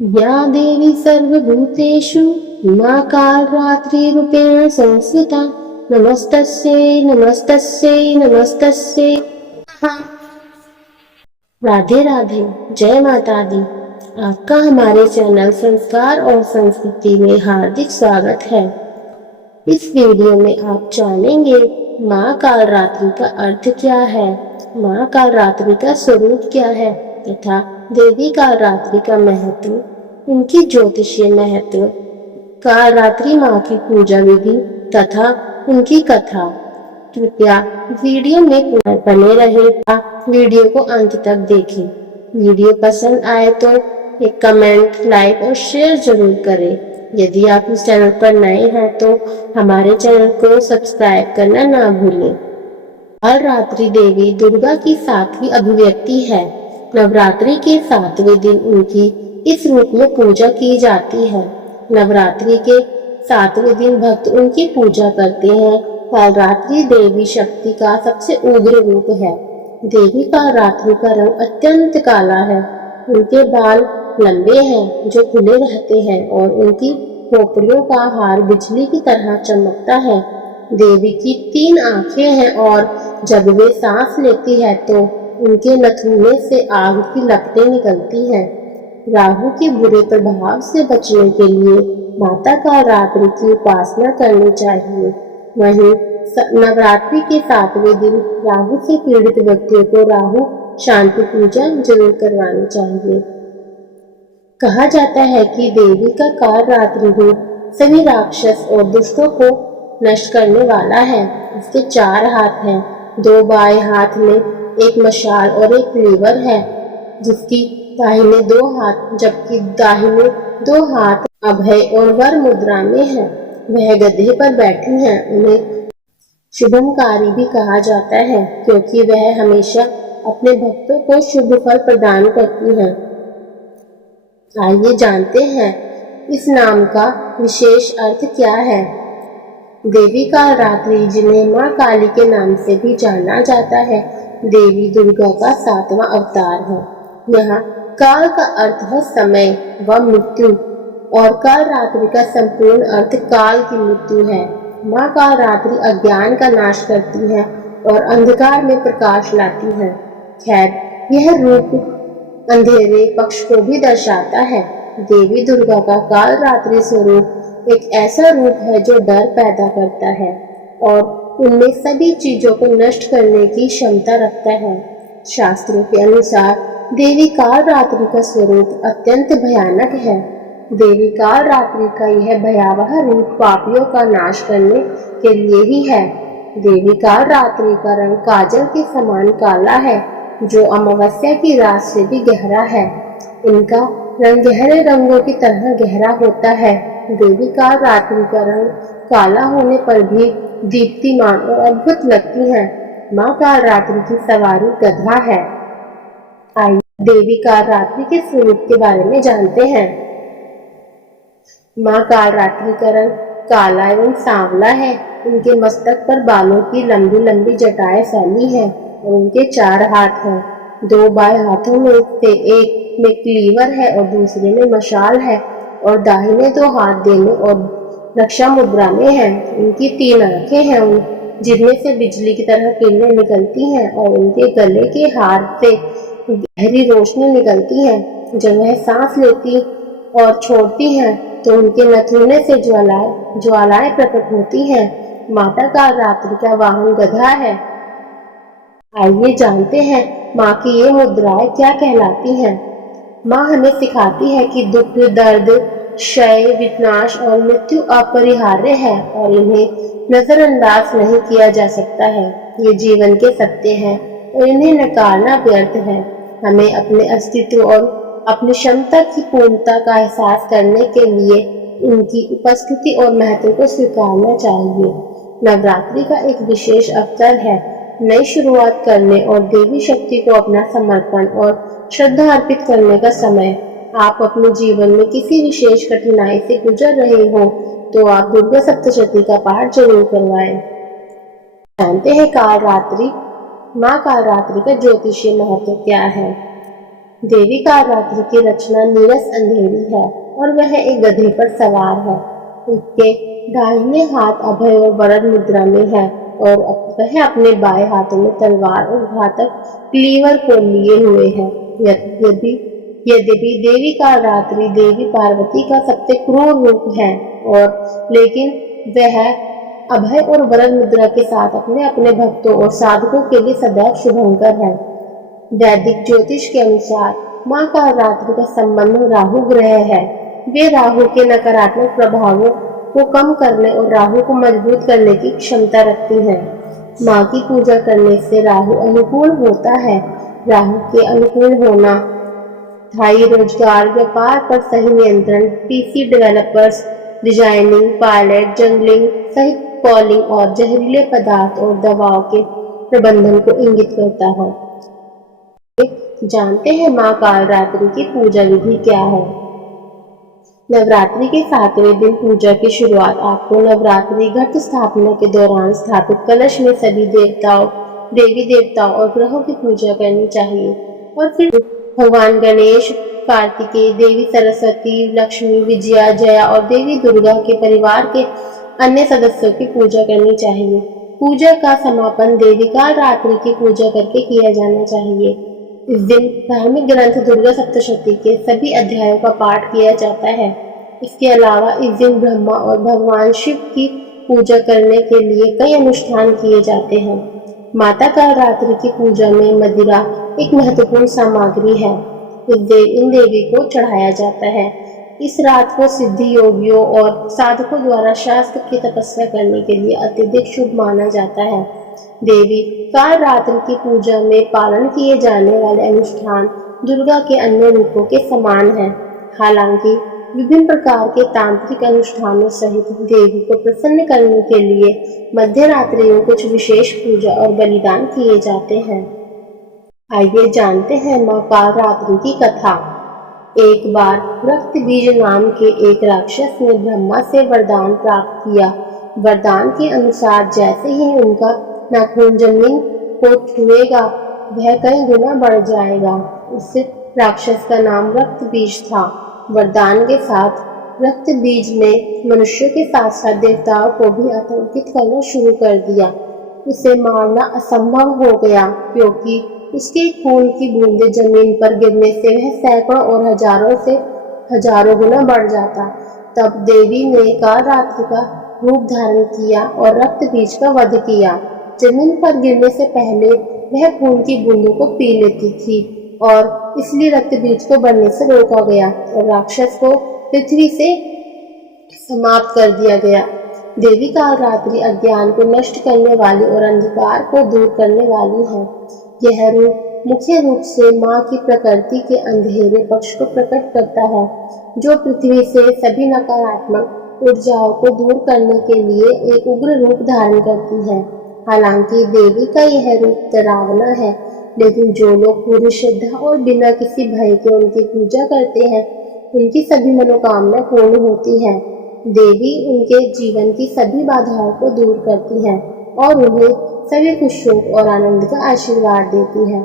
या देवी सर्वभूतेषु मा कालरात्रिरूपेण संस्थिता नमस्तस्यै नमस्तस्यै नमस्तस्यै नमः। राधे राधे, जय माता दी। आपका हमारे चैनल संस्कार और संस्कृति में हार्दिक स्वागत है। इस वीडियो में आप जानेंगे माँ कालरात्रि का अर्थ क्या है, माँ कालरात्रि का स्वरूप क्या है तथा देवी कालरात्रि का महत्व, उनकी ज्योतिषीय महत्व, कालरात्रि माँ की पूजा विधि तथा उनकी कथा। कृपया वीडियो में बने रहें, वीडियो को अंत तक देखें। वीडियो पसंद आए तो एक कमेंट, लाइक और शेयर जरूर करें। यदि आप इस चैनल पर नए हैं तो हमारे चैनल को सब्सक्राइब करना ना भूलें। कालरात्रि देवी दुर्गा की 7वीं अभिव्यक्ति है। नवरात्रि के 7वें दिन उनकी इस रूप में पूजा की जाती है। नवरात्रि के 7वें दिन भक्त उनकी पूजा करते हैं। कालरात्रि देवी शक्ति का सबसे उग्र रूप है। देवी कालरात्रि का रंग अत्यंत काला है। उनके बाल लंबे हैं जो खुले रहते हैं और उनकी खोपड़ियों का हार बिजली की तरह चमकता है। देवी की 3 आंखें हैं और जब वे सांस लेती है तो उनके नथुने से आग की लपटें निकलती हैं। राहु के बुरे प्रभाव से बचने के लिए माता कालरात्रि की उपासना करनी चाहिए। वहीं नवरात्रि के 7वें दिन राहु से पीड़ित व्यक्तियों को राहु शांति पूजा जरूर करवानी चाहिए। कहा जाता है कि देवी का कालरात्रि रूप सभी राक्षस और दुष्टों को नष्ट करने वाला है। इसके 4 हाथ हैं, 2 बाएं हाथ में एक मशाल और एक लीवर है, जिसकी दाहिने 2 हाथ जबकि दाहिने 2 हाथ अभय और वर मुद्रा में है। वह गधे पर बैठी हैं। उन्हें शुभमकारी भी कहा जाता है क्योंकि वह हमेशा अपने भक्तों को शुभ फल प्रदान करती हैं। आइए जानते हैं इस नाम का विशेष अर्थ क्या है। देवी कालरात्रि, जिन्हें माँ काली के नाम से भी जाना जाता है, देवी दुर्गा का 7वां अवतार है। यहाँ काल का अर्थ है समय व मृत्यु और कालरात्रि का संपूर्ण अर्थ काल की मृत्यु है। माँ कालरात्रि अज्ञान का नाश करती है और अंधकार में प्रकाश लाती है। खैर, यह रूप अंधेरे पक्ष को भी दर्शाता है। देवी दुर्गा का कालरात्रि स्वरूप एक ऐसा रूप है जो डर पैदा करता है और उनमें सभी चीजों को नष्ट करने की क्षमता रखता है। शास्त्रों के अनुसार देवी कालरात्रि का स्वरूप अत्यंत भयानक है। देवी कालरात्रि का यह भयावह रूप पापियों का नाश करने के लिए ही है। देवी कालरात्रि का रंग काजल के समान काला है, जो अमावस्या की रात से भी गहरा है। इनका रंग गहरे रंगों की तरह गहरा होता है। देवी कालरात्रि का रंग काला होने पर भी दीप्तिमान और अद्भुत लगती है। माँ कालरात्रि की सवारी गधा है। आइए देवी कालरात्रि के स्वरूप के बारे में जानते हैं। माँ कालरात्रि का रंग काला एवं सांवला है। उनके मस्तक पर बालों की लंबी लंबी जटाएं फैली हैं और उनके 4 हाथ हैं। 2 बाएं हाथों में से एक में क्लीवर है और दूसरे में मशाल है और दाहिने 2 हाथ देने और रक्षा मुद्रा में है। उनकी 3 आंखें हैं जिनमें से बिजली की तरह किरणें निकलती हैं और उनके गले के हार से गहरी रोशनी निकलती है। जब वह सांस लेती और छोड़ती हैं तो उनके नथुने से ज्वालाएं प्रकट होती हैं। माता कालरात्रि का वाहन गधा है। आइए जानते हैं माँ की ये मुद्राएं क्या कहलाती हैं। माँ हमें सिखाती है कि दुख, दर्द, क्षय, विनाश और मृत्यु अपरिहार्य है और इन्हें नजरअंदाज नहीं किया जा सकता है। ये जीवन के सत्य हैं और इन्हें नकारना व्यर्थ है। हमें अपने अस्तित्व और अपनी क्षमता की पूर्णता का एहसास करने के लिए उनकी उपस्थिति और महत्व को स्वीकारना चाहिए। नवरात्रि का एक विशेष अवसर है, नई शुरुआत करने और देवी शक्ति को अपना समर्पण और श्रद्धा अर्पित करने का समय। आप अपने जीवन में किसी विशेष कठिनाई से गुजर रहे हो तो आप दुर्गा सप्तशती का पाठ जरूर करवाएं। जानते हैं कालरात्रि, माँ कालरात्रि का ज्योतिषीय महत्व क्या है। देवी कालरात्रि की रचना नीरस अंधेरी है और वह एक गधे पर सवार है। उसके दाहिने हाथ अभय और वरद मुद्रा में है और वह अपने बाएं हाथों में तलवार और घातक क्लीवर को लिए हुए है। यद्यपि यद्यपि देवी कालरात्रि देवी पार्वती का सबसे क्रूर रूप है और लेकिन वह अभय और वरद मुद्रा के साथ अपने अपने भक्तों और साधकों के लिए सदैव शुभंकर है। वैदिक ज्योतिष के अनुसार माँ कालरात्रि का संबंध राहु ग्रह है। वे राहु के नकारात्मक प्रभावों को कम करने और राहु को मजबूत करने की क्षमता रखती हैं। माँ की पूजा करने से राहु अनुकूल होता है। राहु के अनुकूल होना स्थायी रोजगार, व्यापार पर सही नियंत्रण, PC developers, designing, pilot, jungling सहित कॉलिंग और जहरीले पदार्थ और दवाओं के प्रबंधन को इंगित करता है। जानते हैं माँ कालरात्रि की पूजा विधि क्या है। नवरात्रि के 7वें दिन पूजा की शुरुआत आपको नवरात्रि घट स्थापना के दौरान स्थापित कलश में सभी देवताओं, देवी देवताओं और ग्रहों की पूजा करनी चाहिए और फिर भगवान गणेश, कार्तिकेय, देवी सरस्वती, लक्ष्मी, विजया, जया और देवी दुर्गा के परिवार के अन्य सदस्यों की पूजा करनी चाहिए। पूजा का समापन देवी कालरात्रि की पूजा करके किया जाना चाहिए। इस दिन धार्मिक ग्रंथ दुर्गा सप्तशती के सभी अध्यायों का पाठ किया जाता है। इसके अलावा इस दिन ब्रह्मा और भगवान शिव की पूजा करने के लिए कई अनुष्ठान किए जाते हैं। माता कालरात्रि की पूजा में मदिरा एक महत्वपूर्ण सामग्री है। इन देवी को चढ़ाया जाता है। इस रात को सिद्धि योगियों और साधकों द्वारा शास्त्र की तपस्या करने के लिए अत्यधिक शुभ माना जाता है। देवी कालरात्रि की पूजा में पालन किए जाने वाले अनुष्ठान दुर्गा के अन्य रूपों के समान हैं। हालांकि विभिन्न प्रकार के तांत्रिक अनुष्ठानों सहित देवी को प्रसन्न करने के लिए मध्य रात्रि में कुछ विशेष पूजा और बलिदान किए जाते हैं। आइए जानते हैं माँ कालरात्रि की कथा। एक बार रक्त बीज नाम के एक राक्षस ने ब्रह्मा से वरदान प्राप्त किया। वरदान के अनुसार जैसे ही उनका नाखून जमीन को छुएगा वह कई गुना बढ़ जाएगा। उस राक्षस का नाम रक्त बीज था। वरदान के साथ रक्त बीज ने मनुष्यों के साथ साथ देवताओं को भी आतंकित करना शुरू कर दिया। उसे मारना असंभव हो गया क्योंकि उसके खून की बूंदें जमीन पर गिरने से वह सैकड़ों और हजारों से हजारों गुना बढ़ जाता। तब देवी ने कालरात्रि का रूप धारण किया और रक्त बीज का वध किया। जमीन पर गिरने से पहले वह खून की बूंदों को पी लेती थी और इसलिए रक्त बीज को बढ़ने से रोका गया और राक्षस को पृथ्वी से समाप्त कर दिया गया। देवी कालरात्रि अज्ञान को नष्ट करने वाली और अंधकार को दूर करने वाली है। यह रूप मुख्य रूप से माँ की प्रकृति के अंधेरे पक्ष को प्रकट करता है, जो पृथ्वी से सभी नकारात्मक ऊर्जाओं को दूर करने के लिए एक उग्र रूप धारण करती है। हालांकि देवी का यह रूप डरावना है, लेकिन जो लोग पूरी श्रद्धा और बिना किसी भय के उनकी पूजा करते हैं, उनकी सभी मनोकामना पूर्ण होती है। देवी उनके जीवन की सभी बाधाओं को दूर करती है और उन्हें सभी खुशियों और आनंद का आशीर्वाद देती है।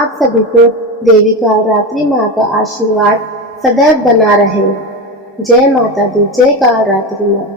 आप सभी को देवी कालरात्रि माँ का आशीर्वाद सदैव बना रहे। जय माता दी, जय कालरात्रि माँ।